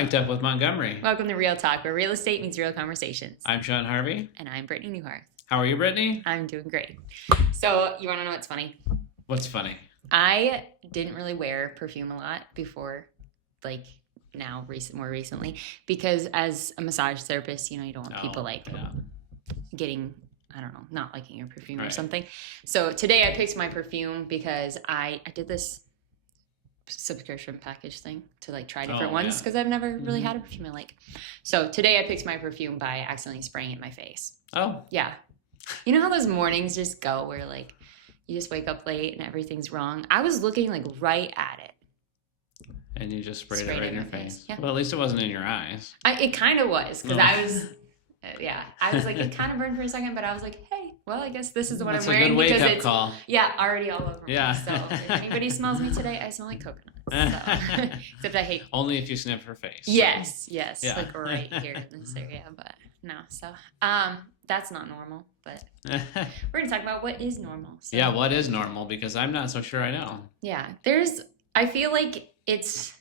Mic'd Up with Montgomery. Welcome to Real Talk, where real estate meets real conversations. I'm Sean Harvey. And I'm Brittany Newhart. How are you, Brittany? I'm doing great. So, you want to know what's funny? What's funny? I didn't really wear perfume a lot before, more recently, because as a massage therapist, you don't want people getting, I don't know, not liking your perfume or something. So today I picked my perfume because I did this subscription package thing to try different ones because I've never really had a perfume I like. So today I picked my perfume by accidentally spraying it in my face. Oh. Yeah. You know how those mornings just go where you just wake up late and everything's wrong? I was looking right at it. And you just sprayed it right in your face. Yeah. Well, at least it wasn't in your eyes. It kind of was because I was, it kind of burned for a second, but I was like, hey, well, I guess this is what I'm wearing. That's a good wake-up call. Yeah, already all over me. Yeah. So if anybody smells me today, I smell like coconut. So. Except I hate. Only if you sniff her face. Yes. Yeah. Right here in this area, but no. So that's not normal, but we're gonna talk about what is normal. So. Yeah, what is normal? Because I'm not so sure I know. Yeah, I feel like it's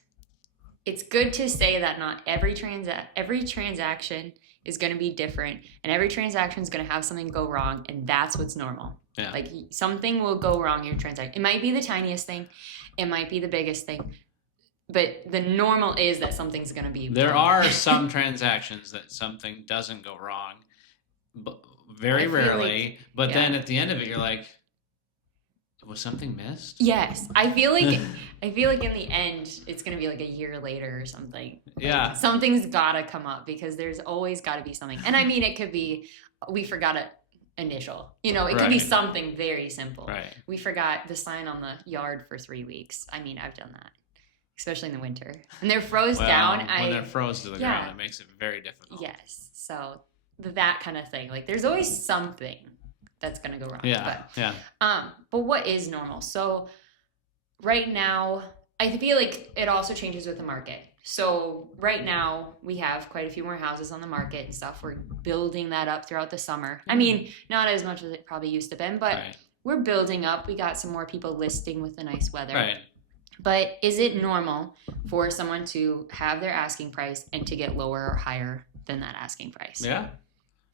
good to say that not every transaction is going to be different, and every transaction is going to have something go wrong, and that's what's normal. Yeah. Something will go wrong in your transaction. It might be the tiniest thing, it might be the biggest thing, but the normal is that something's going to be There wrong. are some transactions that something doesn't go wrong, but very rarely. But then at the end of it, you're like, was something missed? Yes, I feel like in the end it's gonna be a year later or something. Yeah, something's gotta come up because there's always gotta be something. And I mean, it could be we forgot an initial. It could be something very simple. Right. We forgot the sign on the yard for 3 weeks. I mean, I've done that, especially in the winter, and they're froze down. When they're froze to the ground, it makes it very difficult. Yes, so that kind of thing. There's always something that's going to go wrong. Yeah. But what is normal? So right now, I feel like it also changes with the market. So right now we have quite a few more houses on the market and stuff. We're building that up throughout the summer. I mean, not as much as it probably used to been, but we're building up. We got some more people listing with the nice weather. Right. But is it normal for someone to have their asking price and to get lower or higher than that asking price? Yeah.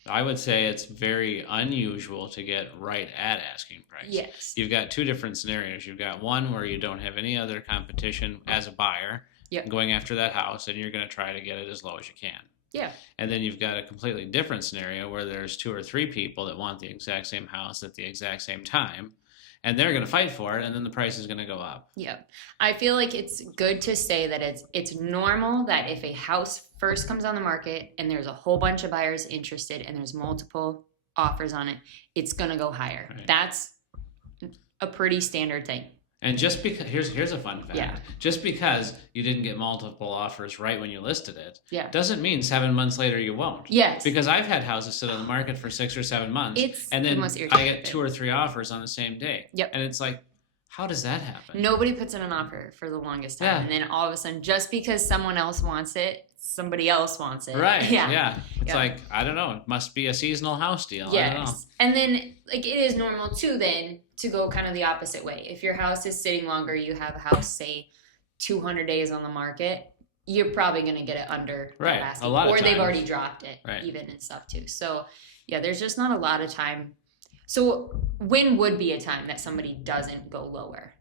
I would say it's very unusual to get right at asking price. Yes. You've got two different scenarios. You've got one where you don't have any other competition as a buyer going after that house, and you're going to try to get it as low as you can. Yeah. And then you've got a completely different scenario where there's 2 or 3 people that want the exact same house at the exact same time, and they're going to fight for it, and then the price is going to go up. Yeah. I feel like it's good to say that it's normal that if a house first comes on the market and there's a whole bunch of buyers interested and there's multiple offers on it, it's going to go higher. Right. That's a pretty standard thing. And just because, here's a fun fact. Yeah. Just because you didn't get multiple offers right when you listed it, doesn't mean 7 months later you won't. Yes. Because I've had houses sit on the market for 6 or 7 months, and then I get 2 or 3 offers on the same day. Yep. And it's like, how does that happen? Nobody puts in an offer for the longest time, and then all of a sudden, just because someone else wants it, somebody else wants it. Right. Yeah. It's like, I don't know. It must be a seasonal house deal. Yes. I don't know. And then it is normal too then to go kind of the opposite way. If your house is sitting longer, you have a house, say 200 days on the market, you're probably going to get it under that asking. A lot of or times. They've already dropped it even and stuff too. So yeah, there's just not a lot of time. So when would be a time that somebody doesn't go lower?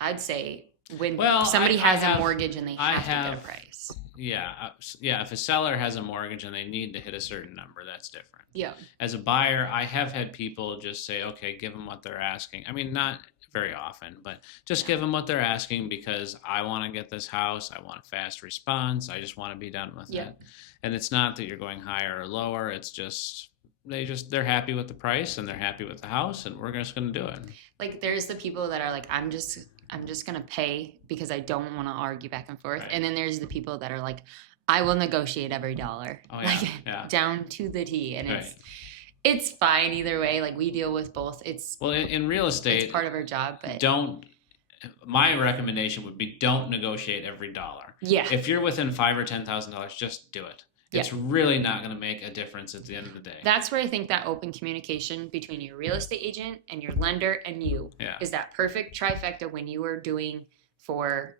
I'd say when somebody has a mortgage and they have to get a price. Yeah. If a seller has a mortgage and they need to hit a certain number, that's different. Yeah. As a buyer, I have had people just say, okay, give them what they're asking. I mean, not very often, but just give them what they're asking because I want to get this house. I want a fast response. I just want to be done with it. And it's not that you're going higher or lower. It's just they're happy with the price and they're happy with the house, and we're just going to do it. There's the people that are like, I'm just going to pay because I don't want to argue back and forth. Right. And then there's the people that are like, I will negotiate every dollar. Oh, yeah. Down to the T. And it's fine either way. We deal with both. In real estate, it's part of our job, but my recommendation would be don't negotiate every dollar. Yeah. If you're within $5,000 or $10,000, just do it. It's really not going to make a difference at the end of the day. That's where I think that open communication between your real estate agent and your lender and you is that perfect trifecta when you are doing for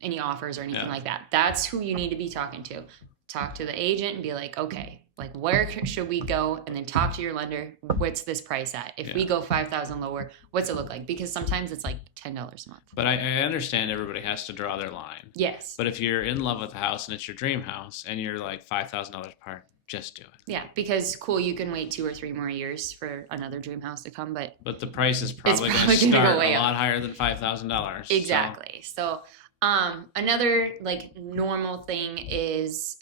any offers or anything Yeah. like that. That's who you need to be talking to. Talk to the agent and be like, okay, like where should we go? And then talk to your lender. What's this price at? If we go 5,000 lower, what's it look like? Because sometimes it's like $10 a month. But I understand everybody has to draw their line. Yes. But if you're in love with the house and it's your dream house and you're like $5,000 apart, just do it. Yeah, because cool, you can wait 2 or 3 more years for another dream house to come, but the price is probably going to gonna start go way a lot up. higher than $5,000. Exactly. So, another like normal thing is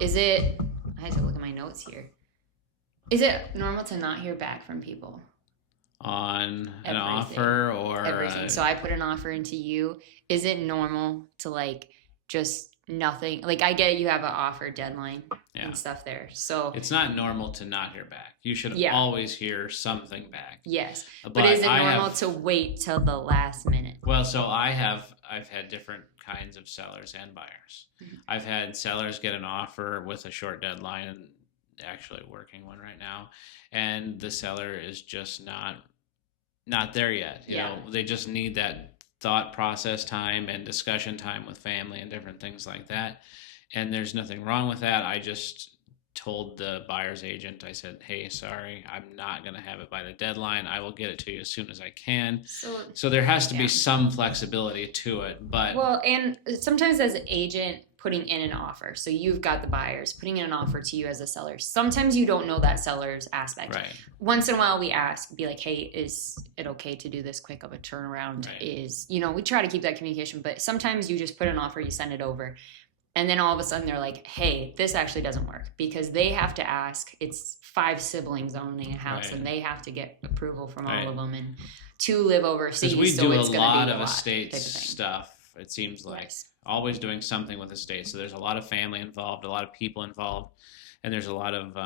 it? I have to look at my notes here. Is it normal to not hear back from people? On an Everything. offer or Everything. So I put an offer into you. Is it normal to like just nothing? Like I get you have an offer deadline and stuff there. So it's not normal to not hear back. You should always hear something back. Yes. But is it normal to wait till the last minute? Well, so I've had different kinds of sellers and buyers. Mm-hmm. I've had sellers get an offer with a short deadline, and actually working one right now, and the seller is just not there yet. You know, they just need that thought process time and discussion time with family and different things like that. And there's nothing wrong with that. I just told the buyer's agent, I said, hey, sorry, I'm not going to have it by the deadline. I will get it to you as soon as I can. So there has to be some flexibility to it. But well, and sometimes as an agent putting in an offer, so you've got the buyers putting in an offer to you as a seller. Sometimes you don't know that seller's aspect. Right. Once in a while we ask, be like, hey, is it okay to do this quick of a turnaround? Right. We try to keep that communication, but sometimes you just put an offer, you send it over. And then all of a sudden they're like, hey, this actually doesn't work, because they have to ask. It's 5 siblings owning a house, and they have to get approval from all of them, and to live overseas. Because we so do it's a gonna lot be of a estate type of thing. stuff. It seems like always doing something with estates. So there's a lot of family involved, a lot of people involved, and there's a lot of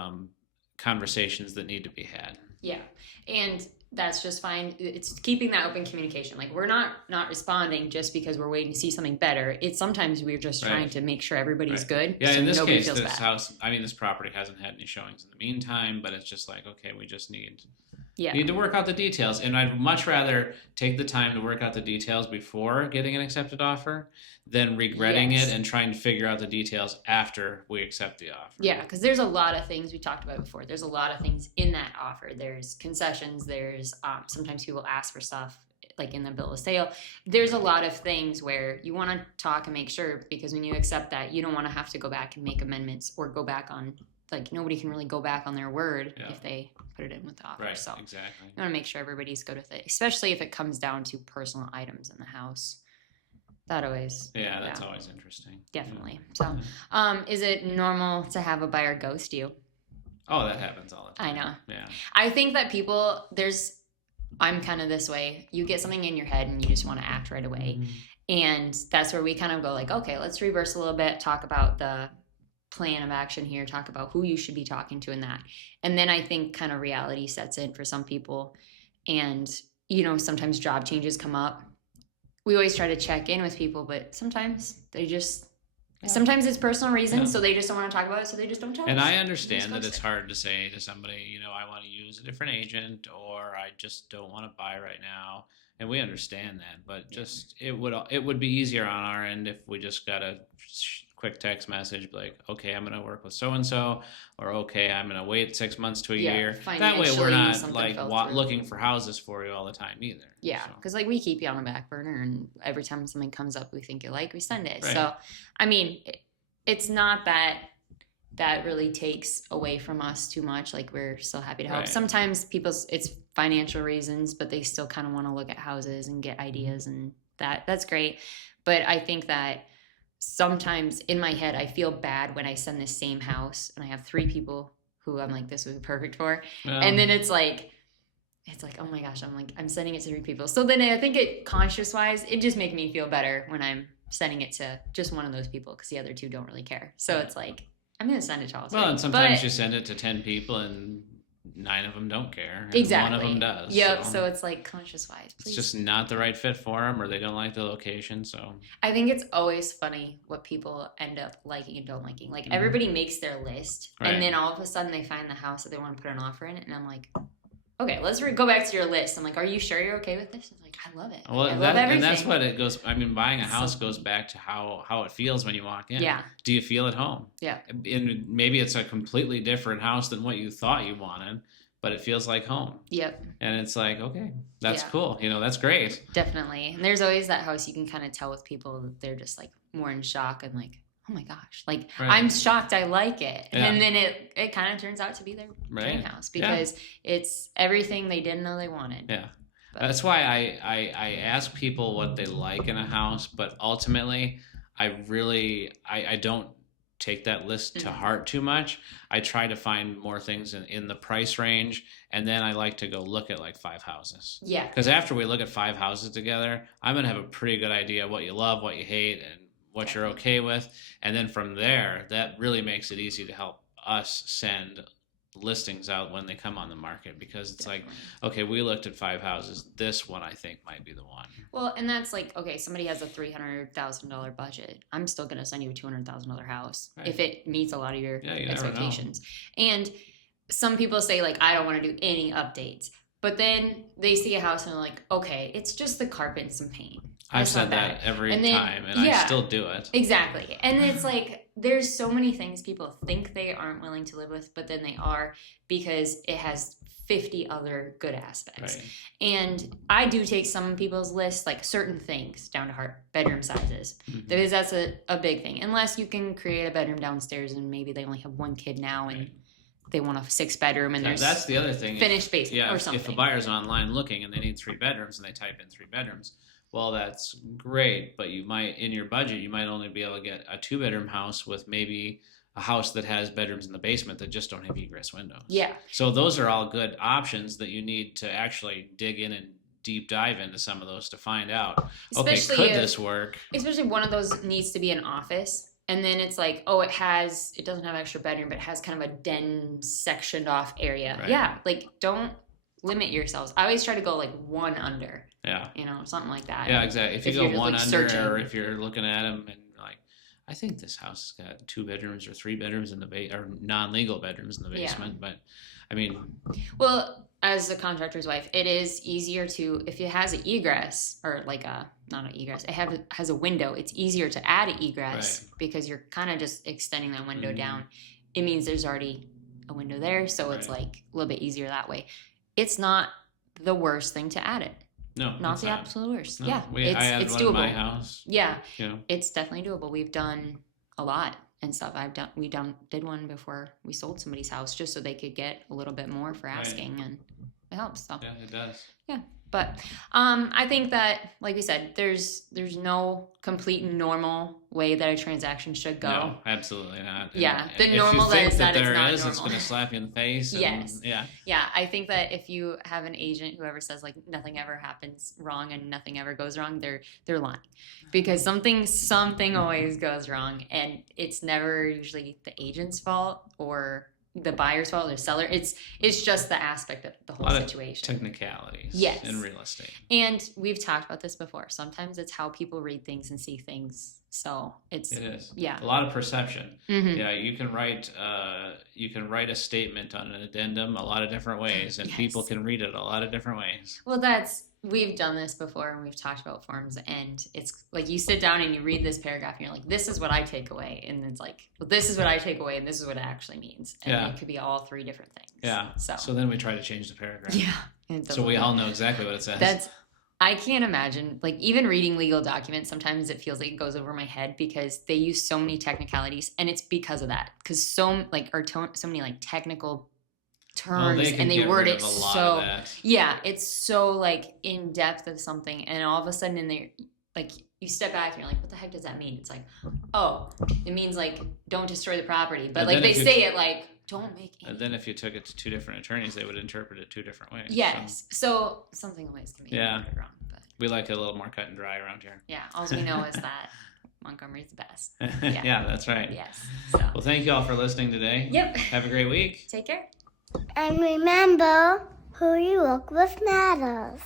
conversations that need to be had. Yeah, and that's just fine. It's keeping that open communication. Like we're not responding just because we're waiting to see something better. It's sometimes we're just trying to make sure everybody's good. Yeah, so in this nobody case, feels this bad. house, this property hasn't had any showings in the meantime, but it's just like, okay, we just need Yeah. You need to work out the details, and I'd much rather take the time to work out the details before getting an accepted offer than regretting Yes. it and trying to figure out the details after we accept the offer. Yeah, because there's a lot of things we talked about before. There's a lot of things in that offer. There's concessions. There's sometimes people ask for stuff like in the bill of sale. There's a lot of things where you want to talk and make sure, because when you accept that, you don't want to have to go back and make amendments or go back on, like nobody can really go back on their word if they put it in with the offer. Right, so exactly. you want to make sure everybody's good with it, especially if it comes down to personal items in the house. That always. Yeah, that's always interesting. Definitely. So, is it normal to have a buyer ghost you? Oh, that happens all the time. I know. Yeah. I think that people, I'm kind of this way. You get something in your head and you just want to act right away. And that's where we kind of go like, okay, let's reverse a little bit, talk about the plan of action here, talk about who you should be talking to in that. And then I think kind of reality sets in for some people. And, sometimes job changes come up. We always try to check in with people, but sometimes sometimes it's personal reasons, so they just don't want to talk about it, so they just don't tell us. And I understand that it's hard to say to somebody, I want to use a different agent, or I just don't want to buy right now. And we understand that, but it would be easier on our end if we just got a quick text message like, okay, I'm going to work with so-and-so, or okay, I'm going to wait 6 months to a year. That way we're not like looking for houses for you all the time either. Yeah, because we keep you on the back burner, and every time something comes up we think you like, we send it. Right. So, it's not that really takes away from us too much. Like, we're still happy to help. Right. Sometimes it's financial reasons, but they still kind of want to look at houses and get ideas, and that's great. But I think that sometimes in my head, I feel bad when I send the same house and I have 3 people who I'm like, this would be perfect for. And then it's like, oh my gosh, I'm sending it to 3 people. So then I think conscious wise, it just makes me feel better when I'm sending it to just one of those people, because the other 2 don't really care. So it's like, I'm going to send it to all 3. Well, and sometimes you send it to 10 people and 9 of them don't care. And exactly. One of them does. Yep. So it's like conscious wise. It's just not the right fit for them, or they don't like the location. So I think it's always funny what people end up liking and don't liking. Like, everybody makes their list, and then all of a sudden they find the house that they want to put an offer in, and I'm like, okay, let's go back to your list. I'm like, are you sure you're okay with this? I'm like, I love it. Well, I love everything. and that's what it goes. I mean, buying a house goes back to how it feels when you walk in. Yeah. Do you feel at home? Yeah. And maybe it's a completely different house than what you thought you wanted, but it feels like home. Yep. And it's like, okay, that's cool. That's great. Definitely. And there's always that house you can kind of tell with people that they're just like more in shock and like, oh my gosh, like I'm shocked I like it. Yeah. And then it kind of turns out to be their dream house because it's everything they didn't know they wanted. Yeah. But that's why I ask people what they like in a house, but ultimately I don't take that list to heart too much. I try to find more things in the price range, and then I like to go look at like 5 houses. Yeah. Because after we look at 5 houses together, I'm going to have a pretty good idea what you love, what you hate, and what you're okay with. And then from there, that really makes it easy to help us send listings out when they come on the market, because it's like, okay, we looked at 5 houses. This one I think might be the one. Well, and that's like, okay, somebody has a $300,000 budget. I'm still going to send you a $200,000 house if it meets a lot of your expectations. And some people say like, I don't want to do any updates, but then they see a house and they're like, okay, it's just the carpet and some paint. I've said that every time, and I still do it. Exactly. And it's like, there's so many things people think they aren't willing to live with, but then they are, because it has 50 other good aspects. Right. And I do take some people's lists, like certain things, down to heart, bedroom sizes, because that's a big thing. Unless you can create a bedroom downstairs and maybe they only have 1 kid now and they want a 6-bedroom and there's that's the other thing. Finished basement or something. If a buyer's online looking and they need 3 bedrooms and they type in 3 bedrooms, well, that's great, but you might, in your budget, you might only be able to get a 2-bedroom house with maybe a house that has bedrooms in the basement that just don't have egress windows. Yeah. So those are all good options that you need to actually dig in and deep dive into some of those to find out, Especially okay, could this work? Especially one of those needs to be an office. And then it's like, oh, it doesn't have an extra bedroom, but it has kind of a den sectioned off area. Right. Yeah. Like, don't limit yourselves. I always try to go like 1 under. Yeah. Something like that. Yeah, exactly. If you go 1 like under, searching. or if you're looking at them and like, I think this house has got 2 bedrooms or 3 bedrooms in the or non-legal bedrooms in the basement. But I mean, well, as a contractor's wife, it is easier to, if it has an egress or like not an egress, it has a window. It's easier to add an egress because you're kind of just extending that window down. It means there's already a window there, so it's like a little bit easier that way. It's not the worst thing to add it. No, not the absolute worst. No, yeah, it's doable. In my house. Yeah, it's definitely doable. We've done a lot and stuff. We did one before we sold somebody's house just so they could get a little bit more for asking, and it helps. So. Yeah, it does. Yeah, but I think that, like we said, there's no complete normal way that a transaction should go. No, absolutely not. Yeah, and the normal is that it's not normal. It's going to slap you in the face. Yes. Yeah. Yeah, I think that if you have an agent who ever says like nothing ever happens wrong and nothing ever goes wrong, they're lying, because something always goes wrong, and it's never usually the agent's fault or the buyer's fault or the seller. It's just the aspect of the whole situation. Technicalities. Yes. In real estate. And we've talked about this before. Sometimes it's how people read things and see things. So it is. Yeah. A lot of perception. Mm-hmm. Yeah, you can write a statement on an addendum a lot of different ways, and people can read it a lot of different ways. Well, we've done this before, and we've talked about forms, and it's like you sit down and you read this paragraph and you're like, this is what I take away, and it's like, well, this is what I take away, and this is what it actually means, and it could be all 3 different things. Yeah. So then we try to change the paragraph. Yeah. So we all know exactly what it says. I can't imagine, like, even reading legal documents, sometimes it feels like it goes over my head because they use so many technicalities, and it's because of that, because so many like technical terms, and they word it so it's so like in depth of something, and all of a sudden in there, like, you step back and you're like, what the heck does that mean? It's like, oh, it means like don't destroy the property, but like they say it like don't make any. And then if you took it to 2 different attorneys, they would interpret it 2 different ways. Yes, so something always can be wrong, but we like it a little more cut and dry around here. Yeah, all we know is that Montgomery's the best. Yeah, that's right. Yes. So. Well, thank you all for listening today. Yep. Have a great week. Take care. And remember, who you work with matters.